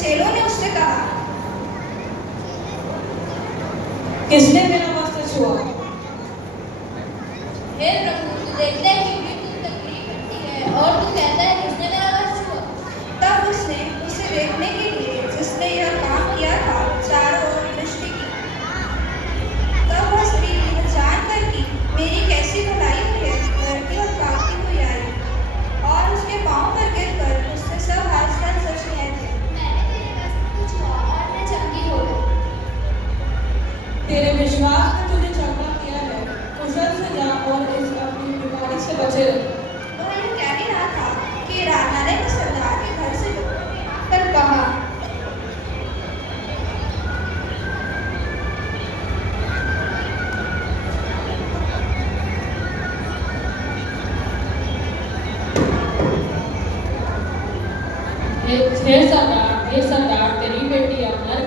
चेलों ने उससे कहा, किसने मेरा वस्त्र छुआ? हे प्रभु, तू देखता है कि भी तू तकलीफ करती है और तू कहता है किसने मेरा वस्त्र छुआ? तब उसने उसे देखने के लिए जिसने यह काम किया था चारों ओर दृष्टि की। तब वह स्त्री यह जानकर कि मेरी कैसी भलाई हुई है, डरती और कांपती हुई आई और उसके पांव पर गिरकर उससे सब हालचाल सच कह दी। मैंने तेरे वस्त्र छुआ और मैं चंगी हो गई। तेरे विश्वास ने तुझे चंगा किया है। कुशल से जा और इस अपनी बीमारी से बचे रहे। वह यह कह भी रहा था कि राजनालय के सरदार के घर से लोगों ने आकर कहा, हे सरदार, तेरी बेटी अब नर